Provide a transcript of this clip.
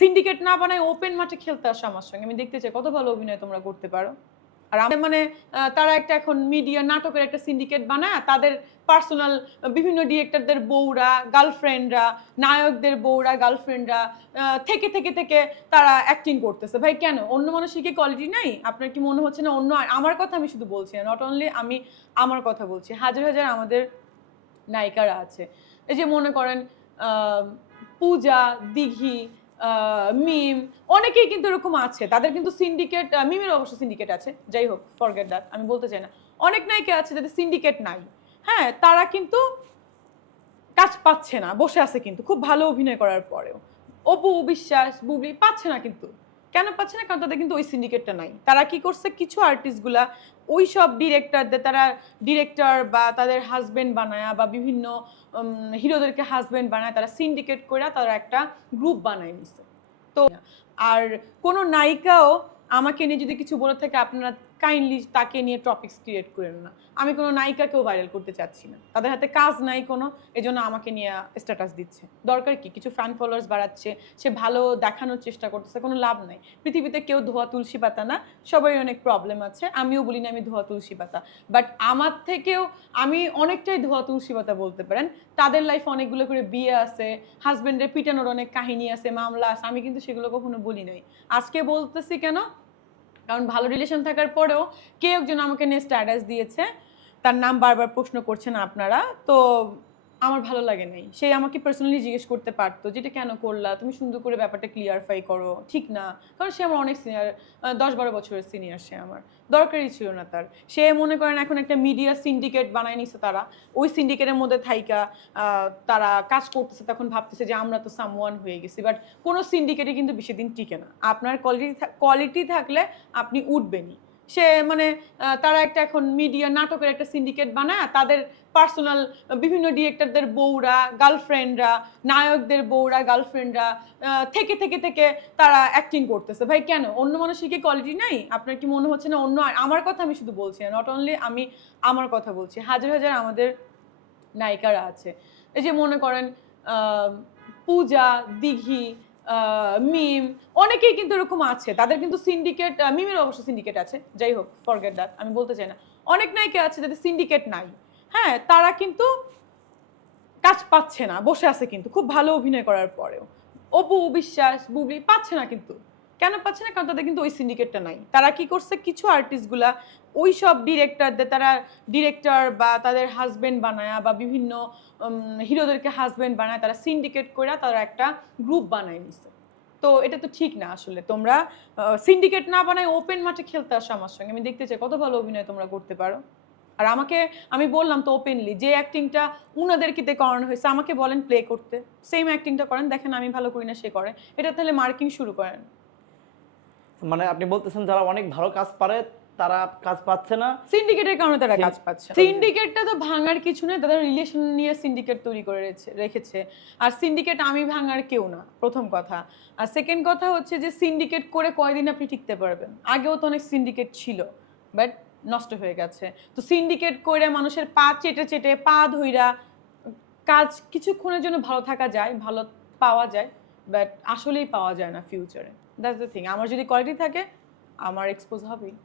Syndicate না বানায় open মাঠে খেলতে আসো আমার সঙ্গে। আমি দেখতে চাই কত ভালো অভিনয় তোমরা করতে পারো। আর আমি মানে তারা একটা এখন মিডিয়া নাটকের একটা সিন্ডিকেট বানায় তাদের পার্সোনাল বিভিন্ন ডিরেক্টরদের বউরা গার্লফ্রেন্ডরা নায়কদের বউরা গার্লফ্রেন্ডরা থেকে থেকে থেকে তারা অ্যাক্টিং করতেছে। ভাই, কেন? অন্য মানুষের কি কোয়ালিটি নাই? আপনার কি মনে হচ্ছে না অন্য আমার কথা আমি শুধু বলছি না নট অনলি আমি আমার কথা বলছি, হাজার হাজার আমাদের নায়িকারা আছে। এই যে মনে করেন পূজা, দিঘি মিম অনেকেই কিন্তু এরকম আছে। তাদের কিন্তু সিন্ডিকেট মিমের অবশ্য সিন্ডিকেট আছে। যাই হোক ফরগেট দ্যাট আমি বলতে চাই না। অনেক নায়িকা আছে যাদের সিন্ডিকেট নাই। হ্যাঁ তারা কিন্তু কাজ পাচ্ছে না, বসে আছে কিন্তু। খুব ভালো অভিনয় করার পরেও। অপু, বিশ্বাস, বুবলি পাচ্ছে না কিন্তু। কেন পাচ্ছে না? কারণ তাদের কিন্তু ওই সিন্ডিকেটটা নাই। তারা কি করছে? কিছু আর্টিস্টগুলা ওই সব ডিরেক্টরদের তারা ডিরেক্টর বা তাদের হাজবেন্ড বানায় বা বিভিন্ন হিরোদেরকে হাজবেন্ড বানায় তারা সিন্ডিকেট করে তারা একটা গ্রুপ বানায় নিছে। তো, আর কোনো নায়িকাও আমাকে নিয়ে যদি কিছু বলে থাকে, আপনারা কাইন্ডলি তাকে নিয়ে টপিকস ক্রিয়েট করেন না। আমি কোনো নায়িকাকেও ভাইরাল করতে চাচ্ছি না। তাদের হাতে কাজ নাই কোনো, এজন্য আমাকে নিয়ে স্ট্যাটাস দিচ্ছে। দরকার কি? কিছু ফ্যান ফলোয়ার্স বাড়াচ্ছে, সে ভালো দেখানোর চেষ্টা করতেছে, কোনো লাভ নাই। পৃথিবীতে কেউ ধোয়া তুলসী পাতা না, সবারই অনেক প্রবলেম আছে। আমিও বলি না আমি ধোয়া তুলসী পাতা। বাট আমার থেকেও আমি অনেকটাই ধোয়া তুলসী পাতা বলতে পারেন। তাদের লাইফে অনেকগুলো করে বিয়ে আছে হাজবেন্ডের পিটানোর অনেক কাহিনী আছে, মামলা আছে, আমি কিন্তু সেগুলো কখনো বলি নাই। আজকে বলতেছি কেন? কারণ ভালো রিলেশন থাকার পরেও কেউ একজন আমাকে নিয়ে স্ট্যাটাস দিয়েছে। তার নাম বারবার প্রশ্ন করছেন আপনারা। তো আমার ভালো লাগে নাই। সে আমাকে পার্সোনালি জিজ্ঞেস করতে পারতো যেটা কেন করলা? তুমি সুন্দর করে ব্যাপারটা ক্লিয়ারফাই করো। ঠিক না। কারণ সে আমার অনেক সিনিয়র দশ বারো বছরের সিনিয়র সে আমার। দরকারই ছিল না তার। সে মনে করেন এখন একটা মিডিয়া সিন্ডিকেট বানায় নিছে তারা। ওই সিন্ডিকেটের মধ্যে থাইকা তারা কাজ করতেছে, তখন ভাবতেছে যে, আমরা তো সামওয়ান হয়ে গেছি। বাট কোনো সিন্ডিকেটে কিন্তু বেশি দিন টিকে না। আপনার কোয়ালিটি কোয়ালিটি থাকলে আপনি উঠবেনই। সে মানে তারা একটা এখন মিডিয়া নাটকের একটা সিন্ডিকেট বানায়, তাদের পার্সোনাল বিভিন্ন ডিরেক্টরদের বউরা গার্লফ্রেন্ডরা নায়কদের বউরা গার্লফ্রেন্ডরা থেকে থেকে থেকে তারা অ্যাক্টিং করতেছে। ভাই, কেন? অন্য মানুষের কি কোয়ালিটি নাই? আপনার কি মনে হচ্ছে না অন্য আমার কথা আমি শুধু বলছি না নট অনলি আমি আমার কথা বলছি, হাজার হাজার আমাদের নায়িকারা আছে। এই যে মনে করেন পূজা, দিঘি মিম অনেকেই কিন্তু এরকম আছে। তাদের কিন্তু সিন্ডিকেট মিমের অবশ্য সিন্ডিকেট আছে। যাই হোক ফরগেট দ্যাট আমি বলতে চাই না। অনেক নায়িকা আছে যাদের সিন্ডিকেট নাই। হ্যাঁ তারা কিন্তু কাজ পাচ্ছে না, বসে আছে কিন্তু। খুব ভালো অভিনয় করার পরেও। অপু, বিশ্বাস, বুবলি পাচ্ছে না কিন্তু। কেন পাচ্ছে না? কারণ তাদের কিন্তু ওই সিন্ডিকেটটা নাই। তারা কি করছে? কিছু আর্টিস্টগুলা ওই সব ডিরেক্টরদের তারা ডিরেক্টর বা তাদের হাজবেন্ড বানায় বা বিভিন্ন হিরোদেরকে হাজবেন্ড বানায়, তারা সিন্ডিকেট করে তারা একটা গ্রুপ বানায় নিছে। তো এটা তো ঠিক না আসলে। তোমরা সিন্ডিকেট না বানায় ওপেন মাঠে খেলতে আসো আমার সঙ্গে। আমি দেখতে চাই কত ভালো অভিনয় তোমরা করতে পারো। আর আমাকে, আমি বললাম তো ওপেনলি যে অ্যাক্টিংটা উনাদেরকে করানো হয়েছে? আমাকে বলেন প্লে করতে। সেম অ্যাক্টিংটা করেন। দেখেন আমি ভালো করি না, সে করে। এটা তাহলে মার্কিং শুরু করেন। মানে আপনি বলতেছেন যারা অনেক ভালো কাজ পারে তারা কাজ পাচ্ছে না। সিন্ডিকেটের কারণে তারা কাজ পাচ্ছে সিন্ডিকেটটা তো ভাঙার কিছু নেই তাদের রিলেশন নিয়ে সিন্ডিকেট তৈরি করে রেখেছে। আর সিন্ডিকেট আমি ভাঙার কেউ না প্রথম কথা। আর সেকেন্ড কথা হচ্ছে যে সিন্ডিকেট করে কয়দিন আপনি টিকতে পারবেন? আগেও তো অনেক সিন্ডিকেট ছিল বাট নষ্ট হয়ে গেছে। তো সিন্ডিকেট করে মানুষের পা চেটে চেটে পা ধইরা কাজ কিছুক্ষণের জন্য ভালো থাকা যায় ভালো পাওয়া যায় বাট আসলেই পাওয়া যায় না ফিউচারে দ্যাটস দ্য থিং আমার যদি কোয়ালিটি থাকে আমার এক্সপোজ হবেই।